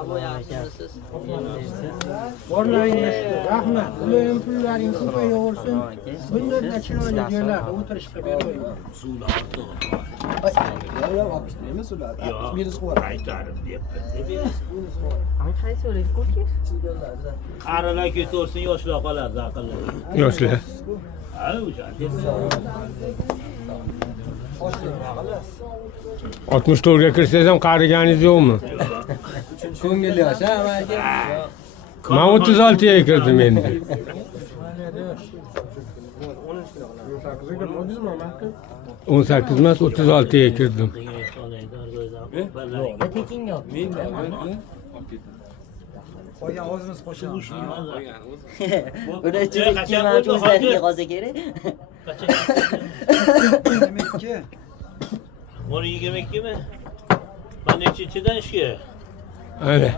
Abo yaxshimisiz? Borlaringiz rahmat. Ularning pullaringiz ko'payaversin. Bundan chiroyli joylarda o'tirishga bermayman. Qaytarib deyapti. Qaysi o'lik ko'rki? Qarilar ketaversin, yoshlar qoladi aqlli. Yoshlar. Ha, o'sha. 64 ga kirsangiz ham qariganingiz yo'qmi? Ko'ngil yosh, ha, aka. Men 36 ga kirdim endi. 18 emas, 36 ga kirdim. Tekinga olib. Qolgan o'zimiz qo'shamiz. Buni ichida 2 marta o'zlariga qolsa kerak. 22. 22 mi? Ben nechinchidan ishga? Ana.